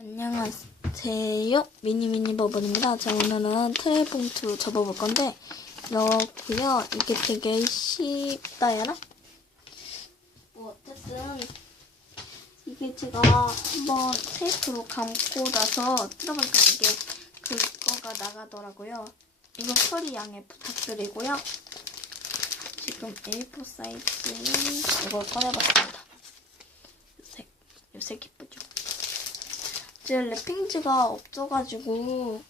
안녕하세요. 미니미니 버블입니다. 자, 오늘은 트레이 봉투 접어볼 건데, 이렇고요 이게 되게 쉽다, 해나 뭐, 어쨌든, 이게 제가 한번 테이프로 감고 나서 뜯어보니까 이게 그거가 나가더라고요. 이거 처리 양해 부탁드리고요. 지금 A4 사이즈 이걸 꺼내봤습니다. 요색, 요색 이쁘죠? 제 랩핑지가 없어가지고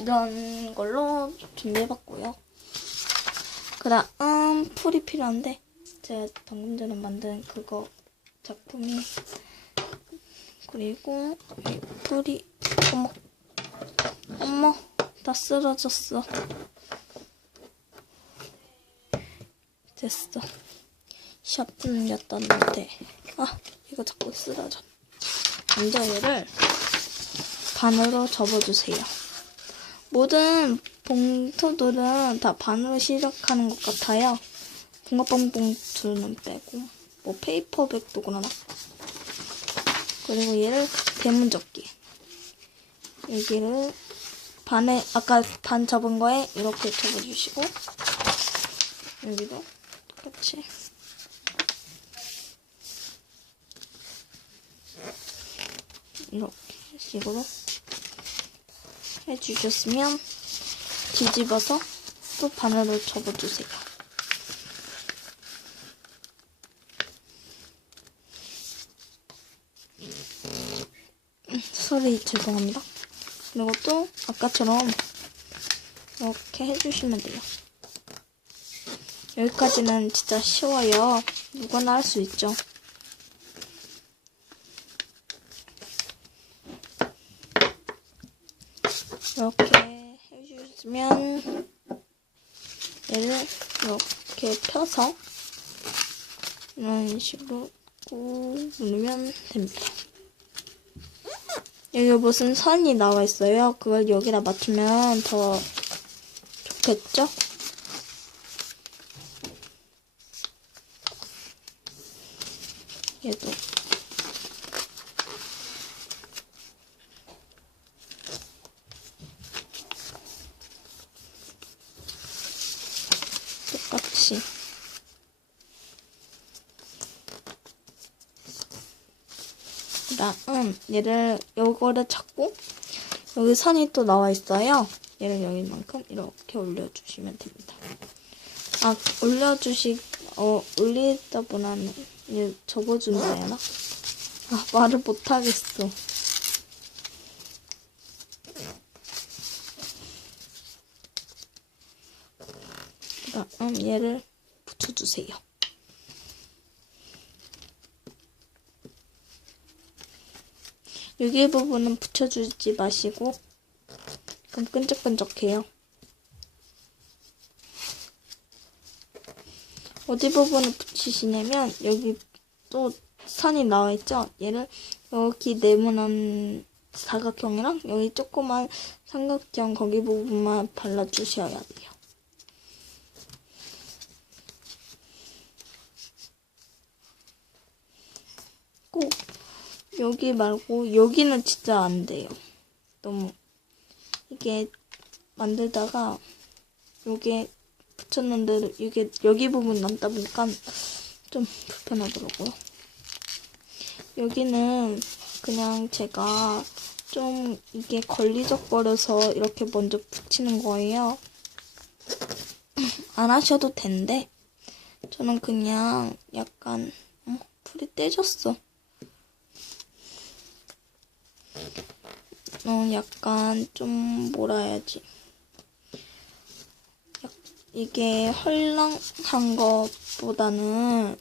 이런 걸로 준비해봤고요. 그 다음 풀이 필요한데 제가 방금 전에 만든 그거 작품이 그리고 이 풀이 어머 어머 다 쓰러졌어. 됐어. 샤프였던데. 아 이거 자꾸 쓰러져 얘를 반으로 접어주세요. 모든 봉투들은 다 반으로 시작하는 것 같아요. 붕어빵 봉투는 빼고 뭐 페이퍼백도 그러나 그리고 얘를 대문접기 여기를 반에 아까 반 접은 거에 이렇게 접어주시고 여기도 똑같이 이렇게 식으로 해주셨으면 뒤집어서 또 반으로 접어주세요. 음, 소리 죄송합니다. 그리고 또 아까처럼 이렇게 해주시면 돼요. 여기까지는 진짜 쉬워요. 누구나 할 수 있죠. 이렇게 해주시면 얘를 이렇게 펴서 이런 식으로 꾹 누르면 됩니다. 여기 무슨 선이 나와 있어요. 그걸 여기다 맞추면 더 좋겠죠? 얘도 똑같이 그다음 얘를 요거를 잡고 여기 선이 또 나와 있어요. 얘를 여기만큼 이렇게 올려주시면 됩니다. 아 올려주시 어 올리다보다는 얘 접어준다 해나? 아 말을 못하겠어. 그다음 얘를 붙여주세요. 여기 부분은 붙여주지 마시고 그럼 끈적끈적해요. 어디 부분을 붙이시냐면 여기 또 선이 나와 있죠? 얘를 여기 네모난 사각형이랑 여기 조그만 삼각형 거기 부분만 발라주셔야 돼요. 꼭 여기 말고 여기는 진짜 안 돼요. 너무 이게 만들다가 요게 붙였는데 이게 여기 부분 남다 보니까 좀 불편하더라고요. 여기는 그냥 제가 좀 이게 걸리적거려서 이렇게 먼저 붙이는 거예요. 안 하셔도 된대. 저는 그냥 약간 어, 풀이 떼졌어. 어, 약간 좀 뭐라 해야지. 약- 이게 헐렁한 것보다는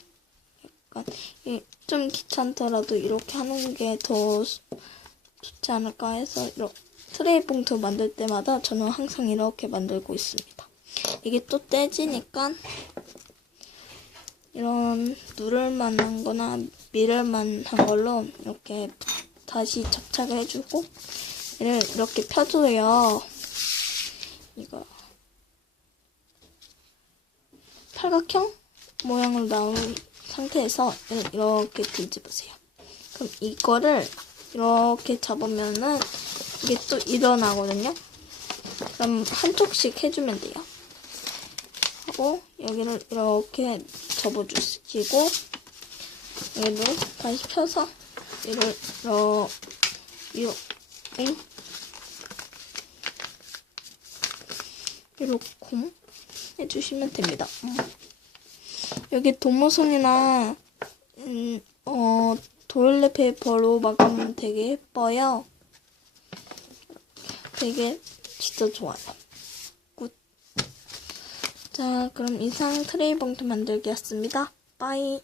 약간 이- 좀 귀찮더라도 이렇게 하는 게 더 좋지 않을까 해서 이렇게 트레이 봉투 만들 때마다 저는 항상 이렇게 만들고 있습니다. 이게 또 떼지니까 이런 누를 만한 거나 밀을 만한 걸로 이렇게 다시 접착을 해주고 얘를 이렇게 펴줘요. 이거 팔각형 모양으로 나온 상태에서 이렇게 뒤집으세요. 그럼 이거를 이렇게 잡으면은 이게 또 일어나거든요. 그럼 한쪽씩 해주면 돼요. 하고 여기를 이렇게 접어주시고 얘를 다시 펴서 얘를 이렇게 이렇게 해주시면 됩니다. 음. 여기 도무송이나 음, 어, 도일렛 페이퍼로 막으면 되게 예뻐요. 되게 진짜 좋아요. 굿. 자, 그럼 이상 트레이 봉투 만들기였습니다. 빠이.